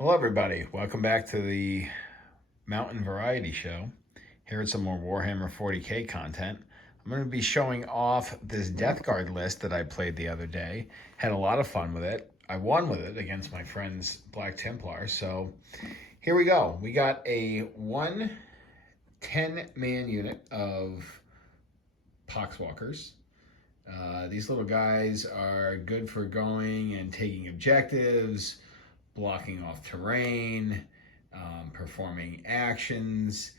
Hello, everybody. Welcome back to the Mountain Variety Show. Here is some more Warhammer 40k content. I'm going to be showing off this Death Guard list that I played the other day. Had a lot of fun with it. I won with it against my friends Black Templar. So here we go. We got a 10-man unit of Poxwalkers. These little guys are good for going and taking objectives, blocking off terrain, performing actions.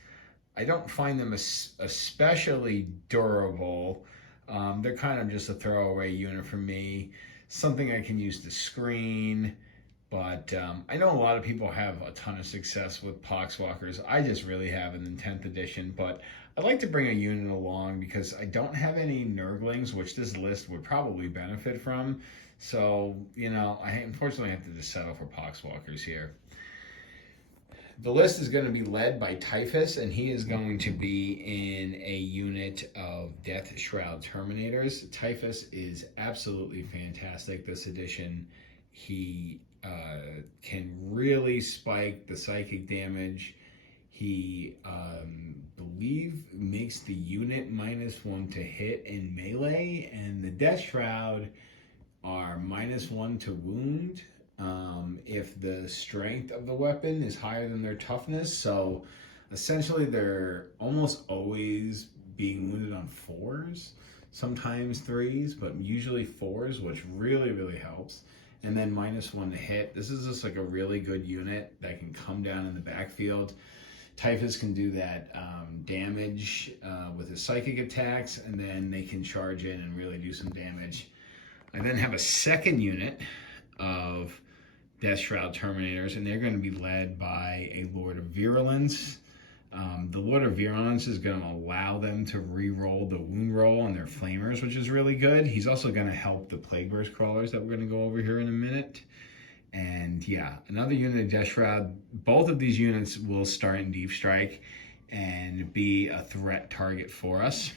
I don't find them especially durable. They're kind of just a throwaway unit for me. Something I can use to screen. But I know a lot of people have a ton of success with Poxwalkers. I just really haven't in 10th edition. But I'd like to bring a unit along because I don't have any Nurglings, which this list would probably benefit from. So, I unfortunately have to just settle for Poxwalkers here. The list is going to be led by Typhus, and he is going to be in a unit of Death Shroud Terminators. Typhus is absolutely fantastic this edition. He can really spike the psychic damage. He, believe, makes the unit -1 to hit in melee, and the Death Shroud are -1 to wound if the strength of the weapon is higher than their toughness. So essentially they're almost always being wounded on 4s, sometimes 3s, but usually 4s, which really helps. And then -1 to hit. This is just like a really good unit that can come down in the backfield. Typhus can do that damage with his psychic attacks, and then they can charge in and really do some damage. I then have a second unit of Death Shroud Terminators, and they're going to be led by a Lord of Virulence. The Lord of Virulence is going to allow them to re-roll the wound roll on their flamers, which is really good. He's also going to help the Plague Burst Crawlers that we're going to go over here in a minute. And yeah, another unit of Death Shroud. Both of these units will start in Deep Strike and be a threat target for us.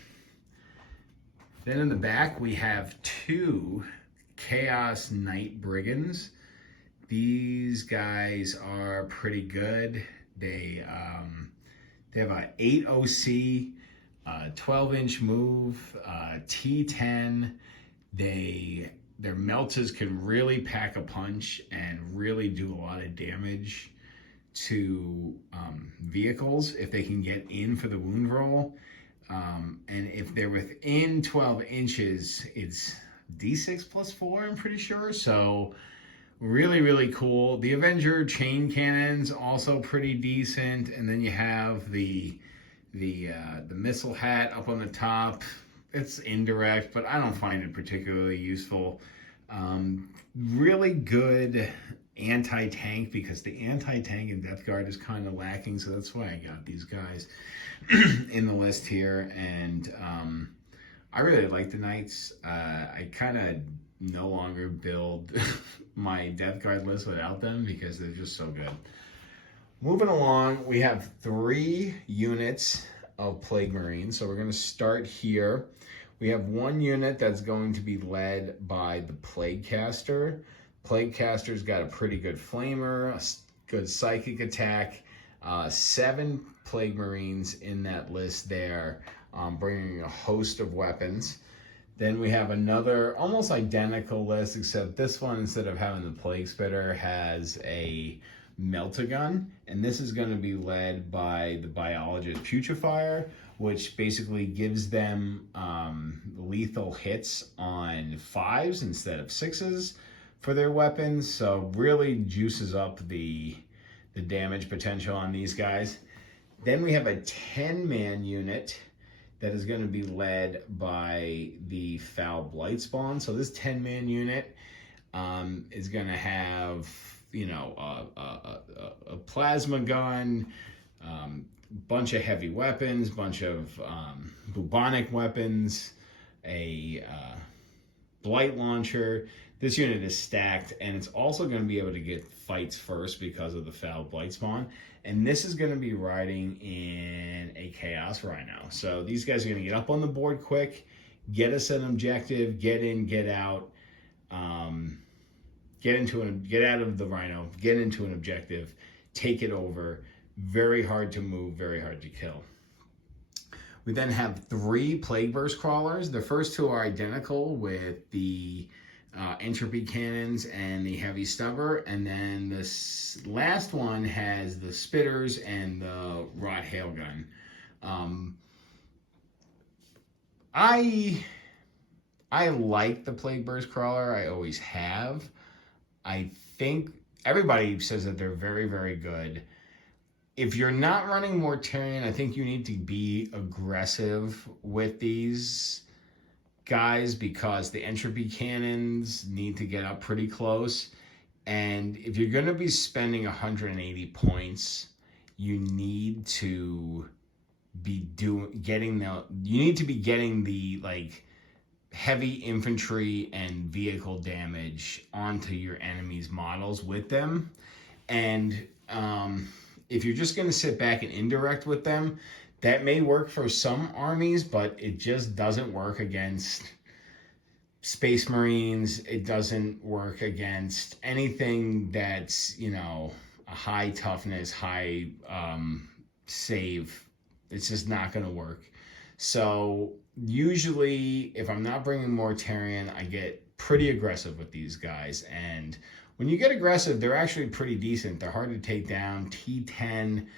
Then in the back, we have 2 Chaos Knight Brigands. These guys are pretty good. They have a 8 OC, 12-inch move, T10. Their meltas can really pack a punch and really do a lot of damage to vehicles if they can get in for the wound roll. And if they're within 12 inches, it's D6 plus 4, I'm pretty sure. So really cool. The Avenger chain cannons also pretty decent. And then you have the missile hat up on the top. It's indirect, but I don't find it particularly useful. Really good anti-tank, because the anti-tank in Death Guard is kind of lacking, so that's why I got these guys in the list here. And I really like the Knights. I kind of no longer build my Death Guard list without them because they're just so good. Moving along, we have 3 units of Plague Marines. So we're going to start here. We have 1 unit that's going to be led by the Plague Caster. Plague Caster's got a pretty good flamer, a good psychic attack. 7 Plague Marines in that list there, bringing a host of weapons. Then we have another almost identical list, except this one, instead of having the Plague Spitter, has a Meltagun, and this is going to be led by the Biologist Putrefier, which basically gives them lethal hits on 5s instead of 6s for their weapons. So really juices up the damage potential on these guys. Then we have a 10-man unit that is going to be led by the Foul Blightspawn. So this 10-man unit is going to have, a plasma gun, bunch of heavy weapons, bunch of bubonic weapons, a blight launcher. This unit is stacked, and it's also going to be able to get fights first because of the Foul Blightspawn. And this is going to be riding in a Chaos Rhino. So these guys are going to get up on the board quick, get us an objective, get in, get out, get out of the Rhino, get into an objective, take it over. Very hard to move, very hard to kill. We then have 3 Plague Burst Crawlers. The first 2 are identical with the entropy cannons and the heavy stubber, and then this last one has the spitters and the rot hail gun. I like the Plague Burst Crawler. I always have. I think everybody says that they're very, very good. If you're not running Mortarion, I think you need to be aggressive with these guys because the entropy cannons need to get up pretty close. And if you're going to be spending 180 points, you need to be getting the like heavy infantry and vehicle damage onto your enemy's models with them. And if you're just going to sit back and indirect with them, that may work for some armies, but it just doesn't work against Space Marines. It doesn't work against anything that's, you know, a high toughness, high save. It's just not going to work. So usually if I'm not bringing Mortarion, I get pretty aggressive with these guys. And when you get aggressive, they're actually pretty decent. They're hard to take down. T10,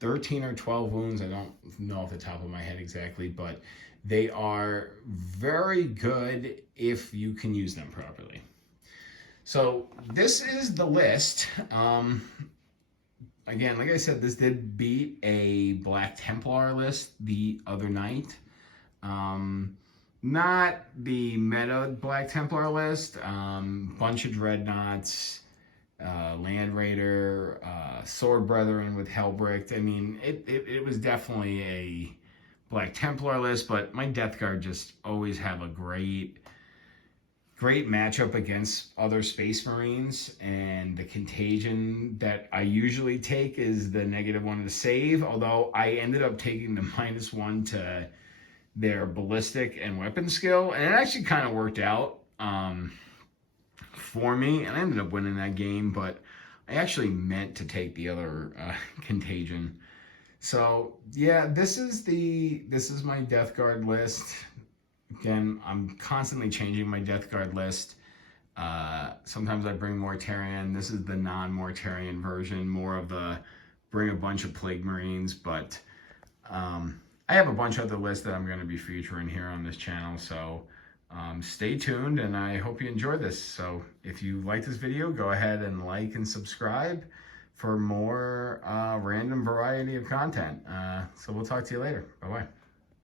13 or 12 wounds. I don't know off the top of my head exactly, but they are very good if you can use them properly. So this is the list. Again, like I said, this did beat a Black Templar list the other night. Not the meta Black Templar list. Bunch of Dreadnoughts, Land Raider, Sword Brethren with Hellbrick. I mean, it was definitely a Black Templar list, but my Death Guard just always have a great matchup against other Space Marines, and the contagion that I usually take is the -1 to save, although I ended up taking the -1 to their ballistic and weapon skill, and it actually kind of worked out for me, and I ended up winning that game, but I actually meant to take the other contagion. So yeah, this is my Death Guard list. Again, I'm constantly changing my Death Guard list. Sometimes I bring Mortarion. This is the non-Mortarion version, more of the bring a bunch of Plague Marines, but I have a bunch of other lists that I'm going to be featuring here on this channel, so stay tuned, and I hope you enjoy this. So if you like this video, go ahead and like and subscribe for more random variety of content. So we'll talk to you later. Bye-bye.